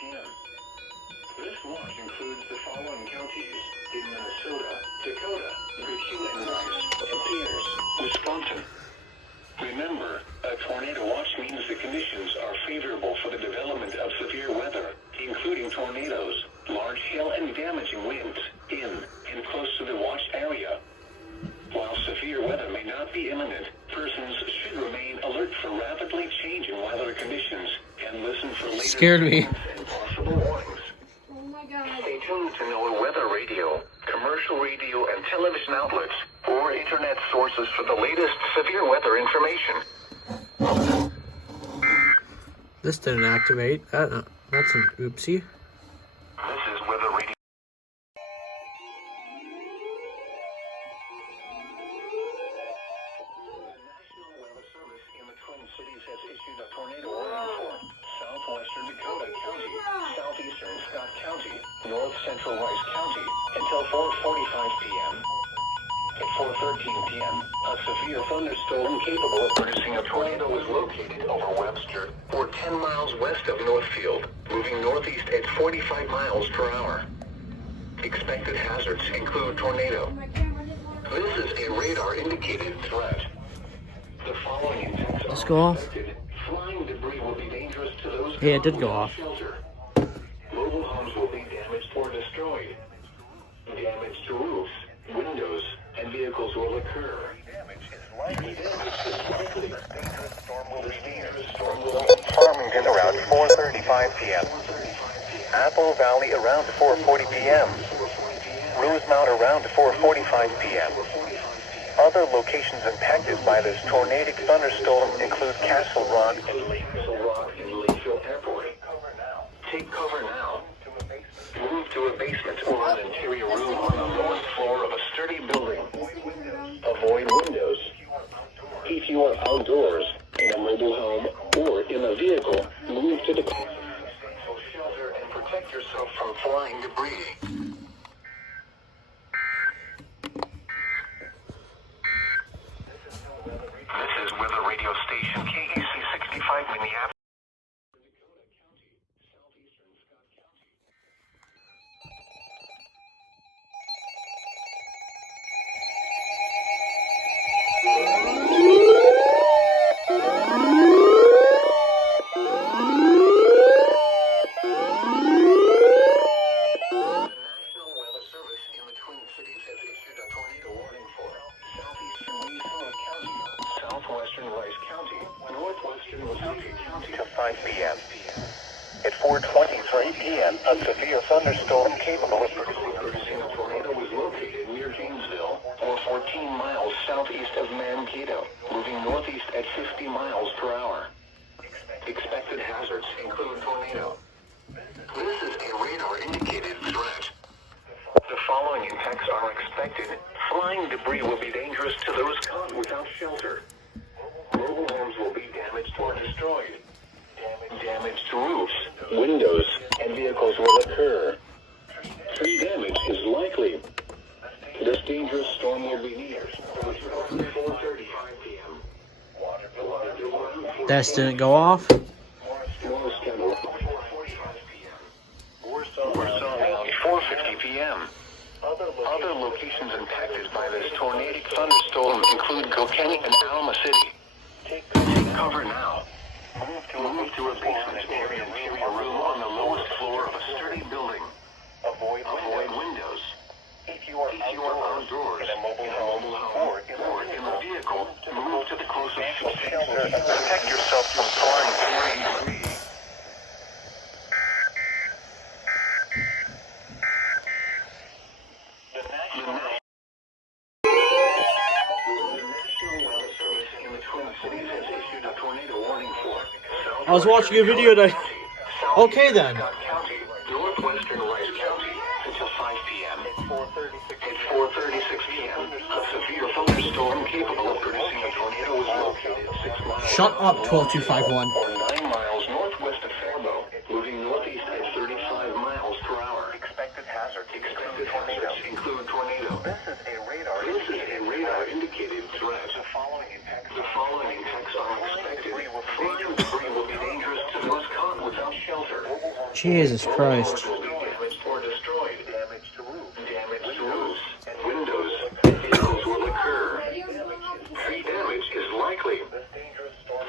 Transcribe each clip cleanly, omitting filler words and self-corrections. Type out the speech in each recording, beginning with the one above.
p.m. This watch includes the following counties in Minnesota, Dakota, McHugh and Rice, and Peters, Wisconsin. Remember, a tornado watch means the conditions are favorable for the development of severe weather, including tornadoes, large hail and damaging winds, in and close to the watched area. While severe weather may not be imminent, persons should remain alert for rapidly changing weather conditions and listen for later Scared me. and possible warnings. Oh my God. Stay tuned to know weather radio, commercial radio and television outlets, or internet sources for the latest severe weather information. This didn't activate. That's an oopsie. This is Weather Radio. The National Weather Service in the Twin Cities has issued a tornado warning for southwestern Dakota County, southeastern Scott County, north central Rice County, until 4:45 p.m. At 4:13 p.m., a severe thunderstorm capable of producing a tornado was located over Webster, or 10 miles west of Northfield, moving northeast at 45 miles per hour. Expected hazards include tornado. This is a radar-indicated threat. The following impacts Let's are go off. expected. Flying debris will be dangerous to those Yeah, it did go without off. shelter. Mobile homes will be damaged or destroyed. Damage to roofs, windows, and vehicles will occur. Damage is likely. Dangerous storm will be near. Farmington around 4:35 p.m. Apple Valley around 4:40 p.m. Rosemount around 4:45 p.m. Other locations impacted by this tornadic thunderstorm include Castle Rock and Lakeville Airport. Take cover now. Move to a basement or an interior room on the lowest floor of a sturdy building. Avoid windows. If you are outdoors, in a mobile home, or in a vehicle, move to the shelter and protect yourself from flying debris. This is Weather Radio Station KEC 65 Minneapolis. Southwestern Rice County, northwestern Wasatch County to 5 p.m. At 4:23 p.m., a severe thunderstorm capable of producing a tornado was located near Janesville, or 14 miles southeast of Mankato, moving northeast at 50 miles per hour. Expected hazards include tornado. This is a radar-indicated threat. The following impacts are expected. Flying debris will be dangerous to those caught without shelter. Mobile homes will be damaged or destroyed. Damage to roofs, windows, and vehicles will occur. Tree damage is likely. This dangerous storm will be near 4:35 p.m. That didn't go off. Warsaw Valley, 4:50 p.m. Other locations impacted by this tornadic thunderstorm include Kilkenny and Alma City. Take cover now. Move to a basement or an interior room on the lowest floor of a sturdy building. Avoid windows. If you are outdoors, in a mobile home, or in a vehicle, move to the closest shelter and protect yourself from flying debris. I was watching a video that. Okay then. Northwestern Rice County until 5 p.m. At 4:36 p.m., a severe thunderstorm capable of producing a tornado was located 6 miles. Shut up, 12251. Or 9 miles northwest of Faribault, moving northeast at 35 miles per hour. Expected hazards include tornado. This is a radar-indicated threat. The following impacts are expected. Flying debris will be dangerous to those caught without shelter. Jesus Christ. Damaged or destroyed. Damage to roofs. Damage to roofs and windows and vehicles will occur. Tree damage is likely.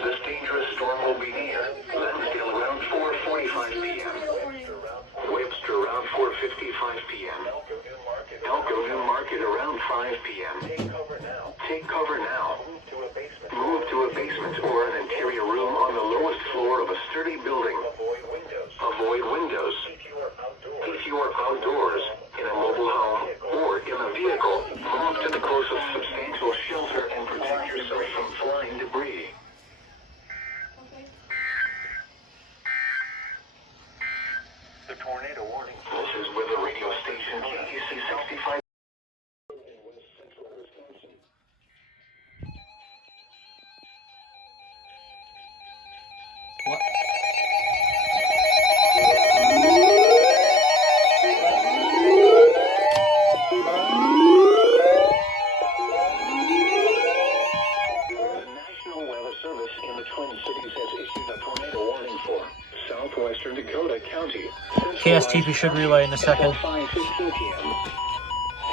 This dangerous storm will be near Lansdale around 4:45 p.m. Webster around 4:55 p.m. Elko New Market around 5 p.m. Take cover now. Move to a basement or an interior room on the lowest floor of a sturdy building. Avoid windows. If you are outdoors, in a mobile home, or in a vehicle, move to the closest substantial shelter and protect yourself from flying debris. The tornado warning. This is weather radio station KTC 65. What? Southwestern Dakota County. KSTP should relay in a second. 5:15 p.m.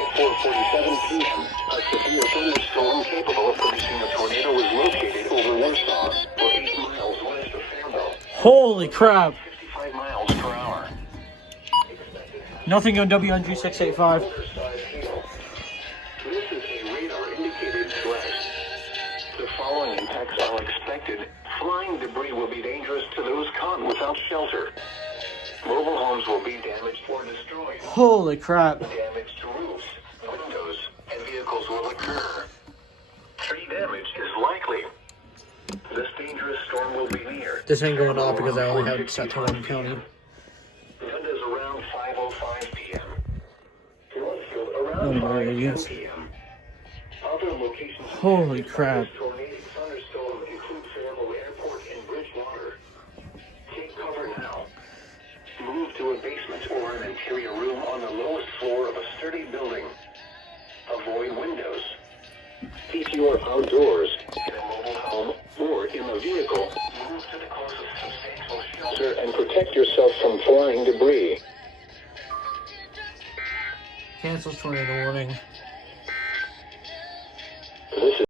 At 4:47 p.m., a severe thunderstorm capable of producing a tornado was located over Warsaw, or 8 miles west of Fairville. Holy crap. 55 miles per hour. Nothing on WNG 685. This is a radar-indicated threat. The following impacts are expected. Flying debris will be dangerous to those caught without shelter. Mobile homes will be damaged or destroyed. Holy crap. Damage to roofs, windows, and vehicles will occur. Tree damage is likely. This dangerous storm will be near. This ain't going off because I only have it set to one county. Windows around 5:05 p.m. Northfield around Oh my goodness. 5:10 p.m. Other locations. Holy crap. Tornadic thunderstorm include Fairville Airport and Bridgewater. Take cover now. Move to a basement or an interior room on the lowest floor of a sturdy building. Avoid windows. If you are outdoors, in a mobile home, or in a vehicle, move to the closest substantial shelter and protect yourself from flying debris. Cancels tornado warning. This is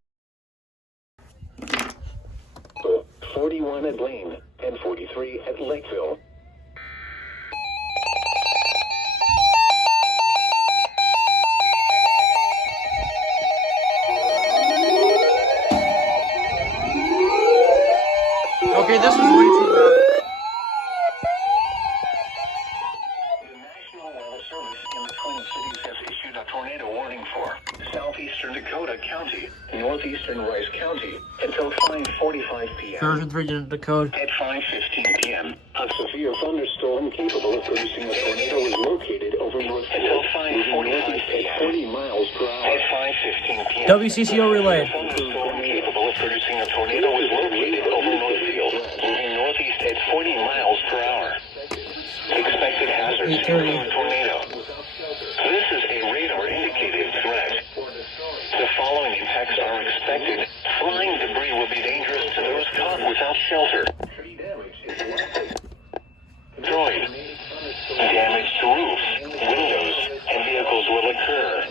41 at Lane and 43 at Lakeville. Okay, this was way too loud. The National Weather Service in the Twin Cities has issued a tornado warning for southeastern Dakota County, northeastern Rice County, until 5:45 p.m. Version 3 didn't decode. At 5:15 p.m., a severe thunderstorm capable of producing a tornado was located over Northfield until 5:45 at 40 miles per hour. At 5:15 p.m., WCCO relay. a thunderstorm capable of producing a tornado was located over Northfield, moving northeast at 40 miles per hour. Expected hazards include tornado. This is a radar-indicated threat. The following impacts are expected. Flying debris will be dangerous to those caught without shelter. Tree damage is likely. Destroyed. Damage to roofs, windows, and vehicles will occur.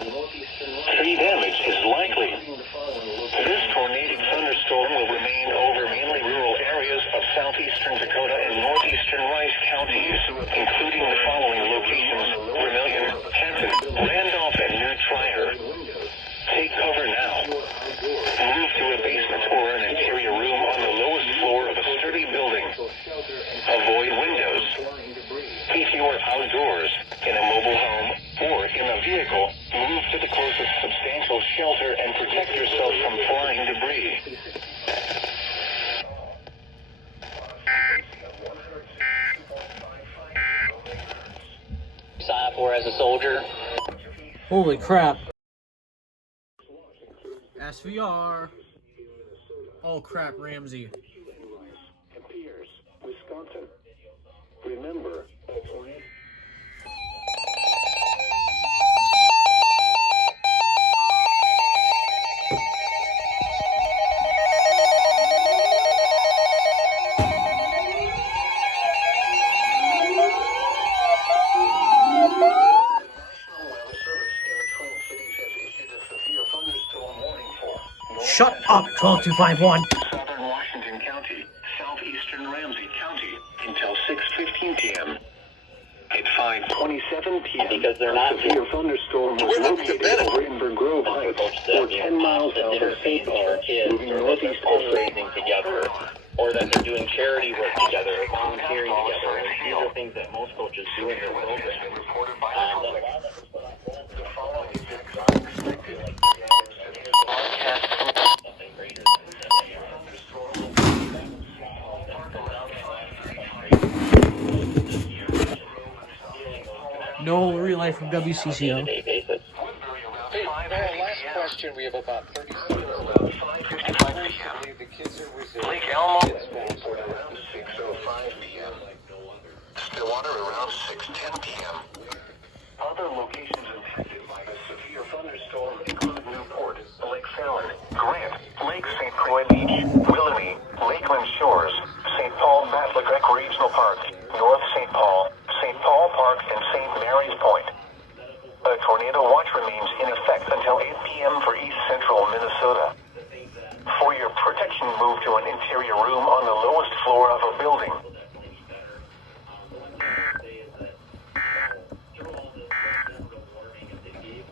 Tree damage is likely. This tornadic thunderstorm will remain over mainly rural areas of southeastern Dakota and northeastern Rice counties, including the following locations: Vermilion, Hampton, Randolph, and New Trier. Take cover now. Move to a basement or an interior room on the lowest floor of a sturdy building. Avoid windows. If you are outdoors, in a mobile home, or in a vehicle, move to the closest substantial shelter and protect yourself from flying debris. Sign up for as a soldier. Holy crap. SVR. Oh crap, Ramsey. Pierce, Wisconsin. Remember, a tornado. Up 12251. Southern Washington County, southeastern Ramsey County, until 6:15 p.m. At 5:27 p.m., Because they're not severe thunderstorm was located over Inver Grove Heights, or 10 miles south of St. Paul, moving northeast fundraising together, or that they're doing charity work together, or volunteering together. And these are things that most coaches do in their program. reported by the following effects are expected. No relay from WCCO. Basis. Hey, last question. We have about 30 seconds. 5:55 p.m. The kids are resilient. Lake Elmo reported around 6:05 p.m. Stillwater around 6:10 p.m. Other locations impacted by the severe thunderstorm include Newport, Lake Fallon, Grant, Lake St. Croix Beach, Willoughby, Lakeland Shores, St. Paul Matlagrec Regional Park, North St. Paul Park, and St. Mary's Point. A tornado watch remains in effect until 8 p.m. for east central Minnesota. For your protection, move to an interior room on the lowest floor of a building.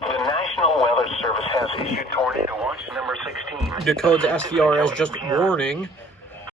The National Weather Service has issued tornado watch number 16. The code's SVR as just warning.